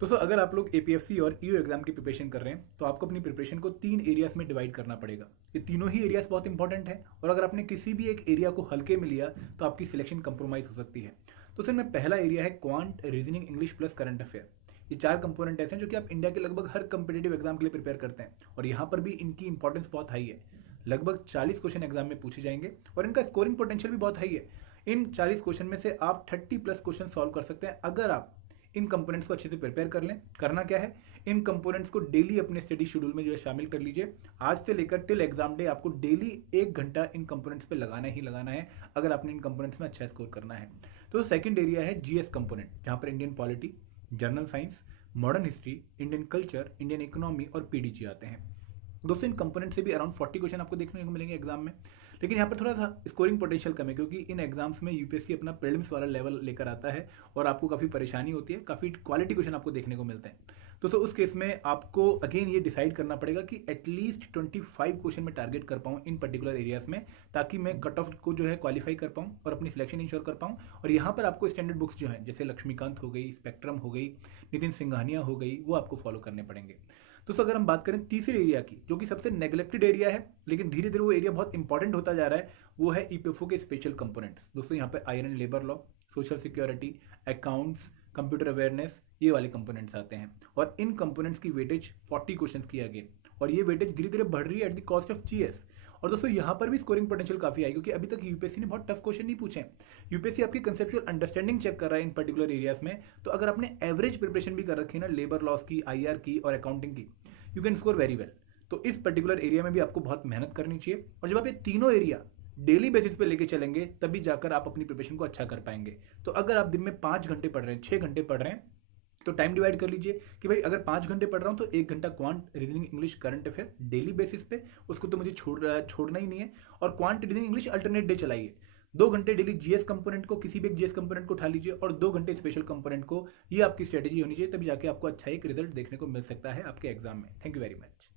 दोस्तों अगर आप लोग एपीएफसी और ईओ एग्जाम की प्रिपरेशन कर रहे हैं तो आपको अपनी प्रिपरेशन को 3 एरियाज में डिवाइड करना पड़ेगा। ये तीनों ही एरियाज बहुत इंपॉर्टेंट है और अगर आपने किसी भी एक एरिया को हल्के में लिया तो आपकी सिलेक्शन कंप्रोमाइज हो सकती है। तो सर में पहला एरिया है quant, reasoning, English plus current affair. ये 4 कंपोनेंट ऐसे हैं जो कि आप इंडिया के लगभग हर कंपिटेटिव एग्जाम के लिए प्रिपेयर करते हैं और यहाँ पर भी इनकी इंपॉर्टेंस बहुत हाई है। लगभग 40 क्वेश्चन एग्जाम में पूछे जाएंगे और इनका स्कोरिंग पोटेंशियल भी बहुत हाई है। इन 40 क्वेश्चन में से आप 30+ क्वेश्चन सॉल्व कर सकते हैं अगर आप इन कंपोनेंट्स को अच्छे से प्रिपेयर कर लें। करना क्या है, इन कंपोनेंट्स को डेली अपने स्टडी शेड्यूल में जो है शामिल कर लीजिए। आज से लेकर टिल एग्जाम डे आपको डेली 1 घंटा इन कंपोनेंट्स पे लगाना ही लगाना है अगर आपने इन कंपोनेंट्स में अच्छा स्कोर करना है। तो सेकंड एरिया है जीएस कंपोनेंट, जहां पर Indian polity, general science, modern history, Indian culture, Indian economy और पीडीजी आते हैं। दोस्तों इन कंपोनेंट से भी अराउंड 40 क्वेश्चन आपको देखने को मिलेंगे एग्जाम में। लेकिन यहाँ पर थोड़ा सा स्कोरिंग पोटेंशियल कम है क्योंकि इन एग्जाम्स में यूपीएससी अपना प्रीलिम्स वाला लेवल लेकर आता है और आपको काफ़ी परेशानी होती है, काफ़ी क्वालिटी क्वेश्चन आपको देखने को मिलते हैं। दोस्तों उस केस में आपको अगेन ये डिसाइड करना पड़ेगा कि एटलीस्ट 25 क्वेश्चन में टारगेट कर पाऊँ इन पर्टिकुलर एरियाज में, ताकि मैं कट ऑफ को जो है क्वालिफाई कर पाऊँ और अपनी सिलेक्शन इंश्योर कर पाऊँ। और यहाँ पर आपको स्टैंडर्ड बुक्स जो हैं जैसे लक्ष्मीकांत हो गई, स्पेक्ट्रम हो गई, नितिन सिंघानिया हो गई, वो आपको फॉलो करने पड़ेंगे। दोस्तों अगर हम बात करें तीसरे एरिया की, जो कि सबसे नेग्लेक्टेड एरिया है लेकिन धीरे धीरे वो एरिया बहुत इंपॉर्टेंट होता जा रहा है, वो है ईपीएफओ के स्पेशल कंपोनेंट्स। दोस्तों यहाँ पे iron labour law, social security, accounts, computer awareness, ये वाले कंपोनेंट्स आते हैं और इन कंपोनेंट्स की वेटेज 40 क्वेश्चन की अगेन, और ये वेटेज धीरे धीरे बढ़ रही है at the cost of GS. और दोस्तों यहाँ पर भी स्कोरिंग पोटेंशियल काफी है क्योंकि अभी तक यूपीएससी ने बहुत टफ क्वेश्चन नहीं पूछे हैं। यूपीएससी आपकी कंसेप्चुअल अंडरस्टैंडिंग चेक कर रहा है इन पर्टिकुलर एरियाज में। तो अगर आपने एवरेज प्रिपरेशन भी कर रखी है ना लेबर लॉस की, आईआर की और अकाउंटिंग की, you can score very well. तो इस पर्टिकुलर एरिया में भी आपको बहुत मेहनत करनी चाहिए और जब आप ये तीनों एरिया डेली बेसिस पे लेके चलेंगे तभी जाकर आप अपनी प्रिपरेशन को अच्छा कर पाएंगे। तो अगर आप दिन में 5 घंटे पढ़ रहे हैं, 6 घंटे पढ़ रहे हैं, तो टाइम डिवाइड कर लीजिए कि भाई अगर 5 घंटे पढ़ रहा हूँ तो 1 घंटा quant, reasoning, English, current affair daily basis पे, उसको तो मुझे छोड़ना ही नहीं है। और quant, reasoning, English alternate day चलाइए। 2 घंटे डेली जीएस कंपोनेंट को, किसी भी एक जीएस कंपोनेंट को उठा लीजिए और 2 घंटे स्पेशल कंपोनेंट को। ये आपकी स्ट्रेटेजी होनी चाहिए, तभी जाके आपको अच्छा एक रिजल्ट देखने को मिल सकता है आपके एग्जाम में। Thank you very much.